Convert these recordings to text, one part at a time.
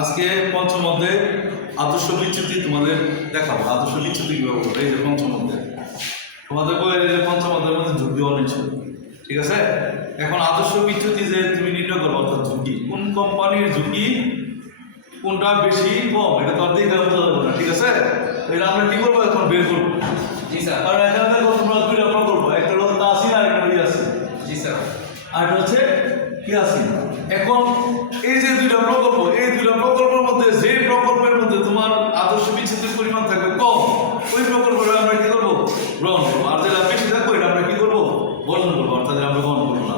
আজকে পঞ্চম অধ্যায়ে আদর্শ বিচ্যুতি তোমাদের দেখাবো। আদর্শ বিচ্যুতি কীভাবে করবে? এই যে পঞ্চম অধ্যায়। তোমাদের বই এই যে পঞ্চম অধ্যায়ের মধ্যে ঝুঁকি অনেক ছিল। ঠিক আছে? এখন আদর্শ বিচ্যুতি যে তুমি নির্ণয় করব অর্থাৎ ঝুঁকি। কোন কোম্পানির ঝুঁকি? কোনটা বেশি কম? এটা তো যাবে না। ঠিক আছে? এটা আমরা কি করব এখন? বের করব। কারণ এখানে তোমরা দুইটা প্রকল্প একটা হলো তাসি আর একটা আর হচ্ছে কিয়াসিন। এখন এই যে দুইটা প্রকল্প, এই দুইটা প্রকল্পের মধ্যে যে প্রকল্পের মধ্যে তোমার আদর্শ বিচ্ছেদের পরিমাণ থাকবে কম, ওই প্রকল্পটা আমরা কি করব? গ্রহণ করব। আর যেটা বেশি থাকবে, এটা আমরা কি করব? বর্জন করব। অর্থাৎ আমরা গ্রহণ করব না।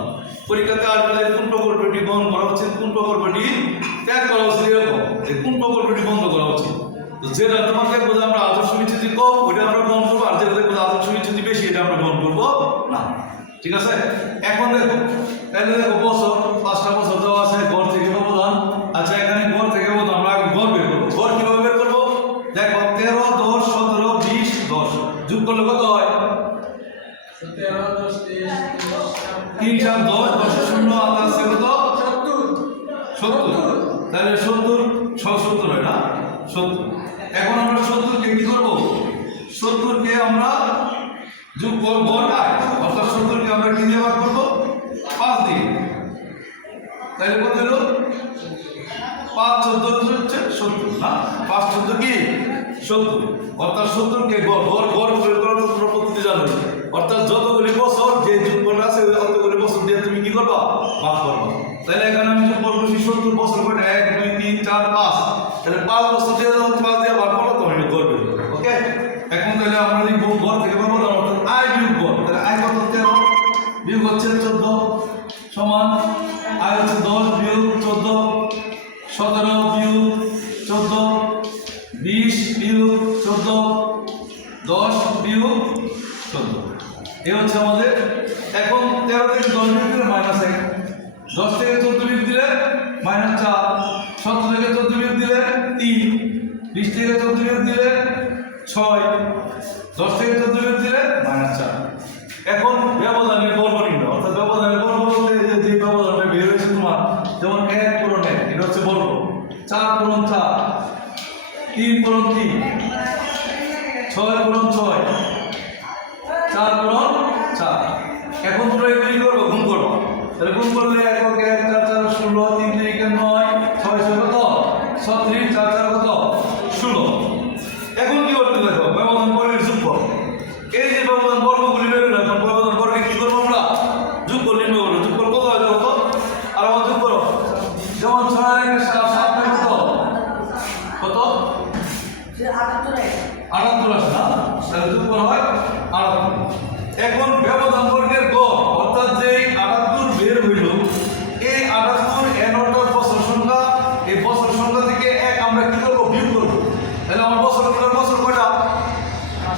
পরীক্ষাতে আসবে যে কোন প্রকল্পটি গ্রহণ করা উচিত? কোন প্রকল্পটি ত্যাগ করা উচিত? এরকম। যে কোন প্রকল্পটি বন্ধ করা উচিত? তো যেটা তোমার দেখব যে আমরা আদর্শ বিচ্ছেদি কম, ওইটা আমরা গ্রহণ করব। আর যেটা দেখব আদর্শ বিচ্ছেদি বেশি, এটা আমরা গ্রহণ করব না। ঠিক আছে? এখন দেখো, তাহলে দেখো বছর, পাঁচটা বছর দেওয়া আছে, ঘর থেকে ব্যবধান আচ্ছা এখানে ঘর থেকে ব্যবধান আমরা ঘর বের করব। ঘর কীভাবে বের করব? দেখো, তেরো, দশ, সতেরো, বিশ, দশ। যোগ করলে কত হয়? তিন চার দশ দশ শূন্য আলাদা আছে কত? সত্তর। তাহলে সত্তর ছ সত্তর হয় না? সত্তর। এখন আমরা সত্তরকে কি করব? সত্তরকে আমরা যোগ করব অর্থাৎ সত্তরকে আমরা কি দিয়ে ভাগ করব? পাঁচ দিয়ে। তাহলে কত হলো? পাঁচ চোদ্দ হচ্ছে সত্তর, না? পাঁচ চোদ্দ কি? সত্তর। অর্থাৎ সত্তরকে গড় গড় করে করার তোমরা পদ্ধতি জানো। অর্থাৎ যতগুলি বছর যে যোগফল আছে অতগুলি বছর দিয়ে তুমি কি করবা? ভাগ করবা। তাহলে এখানে আমি যোগফল করছি সত্তর বছর করে এক, দুই, তিন, চার, পাঁচ। তাহলে পাঁচ বছর দিয়ে পাঁচ দিয়ে ভাগ করো এটা গড় ওকে? এখন তাহলে আমরা লিখব গড় থেকে পাবো হচ্ছে চোদ্দ, সমান আয় হচ্ছে দশ বিয়োগ চোদ্দ, সতেরো বিয়োগ চোদ্দ, বিশ বিয়োগ চোদ্দ, দশ বিয়োগ চোদ্দ। এ হচ্ছে আমাদের এখন তেরো থেকে দশ বিয়োগ দিলে মাইনাস এক। দশ থেকে চোদ্দ বিয়োগ দিলে মাইনাস চার। সতেরো থেকে চোদ্দ বিয়োগ দিলে তিন। বিশ থেকে চোদ্দ বিয়োগ দিলে ছয়। দশ থেকে চোদ্দ বিয়োগ দিলে মাইনাস চার। এখন ব্যবধানের যেমন এক পূরণ এক, এটা হচ্ছে বর্গ। চার পূরণ চার, তিন পূরণ তিন, ছয় পূরণ ছয়, চার পূরণ চার। এখন তোমরা এগুলি করব, গুণ করব। তাহলে গুণ করলে একক এক চার চার ষোলো তিন তিরিকে নয় ছয় ছয় কত ছত্রিশ চার চার কত ষোলো এখন কি করতে দেখো ব্যবধান বর্গের যোগ করো এই যে ব্যবধান বর্গগুলি বের হলো এখন ব্যবধান বর্গে কি করব আমরা যোগ করে নির্ণয় করব যোগ করে কত হয় দেখো তো আর আবার যোগ করো যেমন ছয় আর একে সাত সাত নয় কত কত আটাত্তর আসে না তাহলে যোগ করা হয় আটাত্তর এখন ব্যবধান বর্গের গড় অর্থাৎ যে আটাত্তর বের হইল এই আটাত্তর এনটার বছর সংখ্যা এই বছর সংখ্যা থেকে এক আমরা কি করব বিয়োগ করব তাহলে আমার বছর বছর কয়টা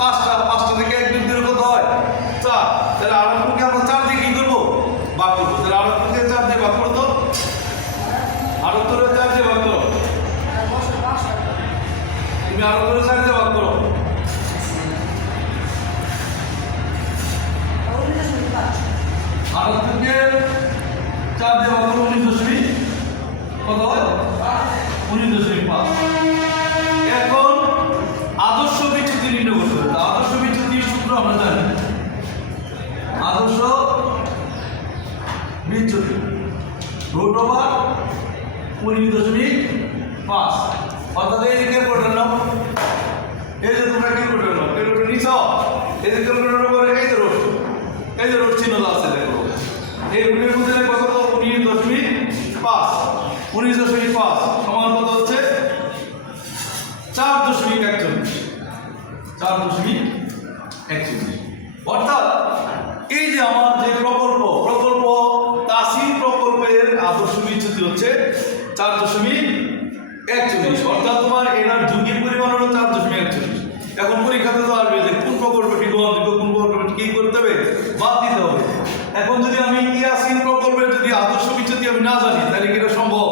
পাঁচটা পাঁচটা থেকে এক বিয়োগ দিলে কত হয় চার তাহলে আটাত্তরকে আমরা চার দিয়ে কি করব ভাগ করব তাহলে আটাত্তরকে চার দিয়ে ভাগ করো তো আটাত্তরের চার দিয়ে ভাগ করো আটাত্তরের চার দিয়ে ভাগ করো আটাত্তরকে চার দিয়ে ভাগ করো উনিশ দশমিক কত উনিশ দশমিক পাঁচ। এখন আদর্শ বিচ্যুতি নির্ণয় করতে হবে। আদর্শ বিচ্যুতির সূত্র আমরা জানি। আদর্শ বিচ্যুতি। রুট ওভার উনিশ দশমিক পাঁচ অর্থাৎ এই যে ক্যালকুলেটার নাম এই যে তোমরা ক্যালকুলেটার নাম ক্যালকুলেটার নিছ এই যে ক্যালকুলেটার উপরে এই যে রোড এই যে রোড চিহ্ন আছে দেখো এই রুটের মধ্যে দেখো কত উনিশ দশমিক পাঁচ উনিশ দশমিক পাঁচ সমান কত হচ্ছে চার দশমিক একচল্লিশ চার দশমিক একচল্লিশ অর্থাৎ এই যে আমার যে প্রকল্প প্রকল্প তাসির প্রকল্পের আদর্শ বিচ্যুতি হচ্ছে চার দশমিক একচল্লিশ। অর্থাৎ তোমার এনার ঝুঁকির পরিমাণ হলো চার দশমিক একচল্লিশ। এখন পরীক্ষাতে তো আসবে যে কোন প্রকল্পটি গ্রহণযোগ্য কোন প্রকল্পটি কি করতে হবে বাদ দিতে হবে। এখন যদি আমি ইয়াসিন প্রকল্পের যদি আদর্শ বিচ্যুতি আমি না জানি তাহলে কি এটা সম্ভব?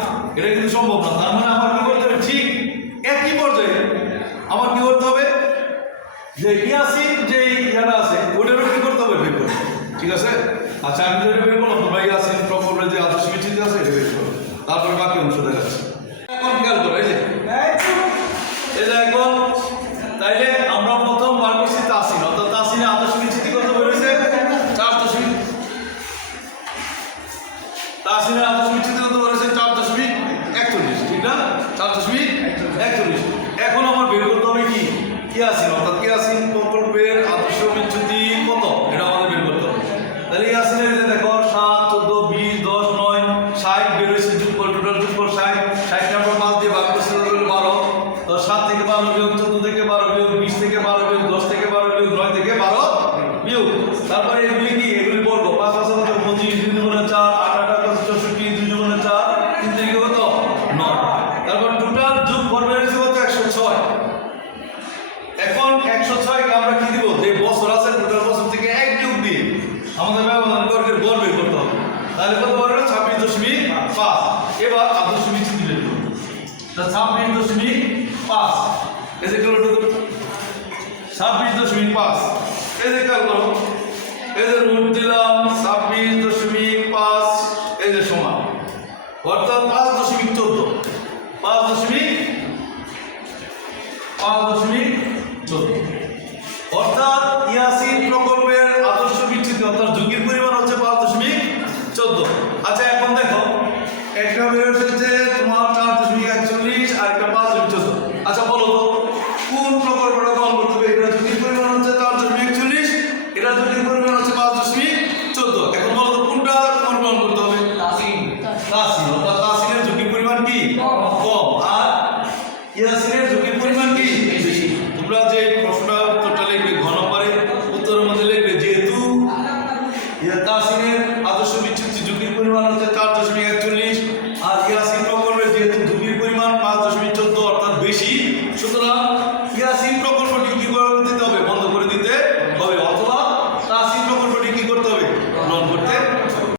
না। এটা কিন্তু সম্ভব না। তার মানে আমার কি করতে হবে? ঠিক একই পর্যায়ে আমার কি করতে হবে? যে ইয়াসিন যে ইয়ারা আছে ওটারও কি করতে হবে? বের করতে হবে। ঠিক আছে? আচ্ছা আমি চার দশমিক একচল্লিশ, ঠিক না? চার দশমিক একচল্লিশ। এখন আমার বের করতে হবে কি? অর্থাৎ কত? এটা বের করতে হবে। সাত, চোদ্দ দশ, নয়, ষাট দিয়ে বারো। সাত থেকে বারো চোদ্দ থেকে বারো বিশ থেকে বারো দশ থেকে বারো নয় থেকে বারো তারপরে এগুলি কি? এগুলি বলব ছাব্বিশ দশমিক পাঁচ। এদের যে করো যে রুট দিলাম ছাব্বিশ দশমিক পাঁচ এদের সমান। অর্থাৎ পাঁচ দশমিক চোদ্দ। পাঁচ দশমিক পাঁচ দশমিক চোদ্দ।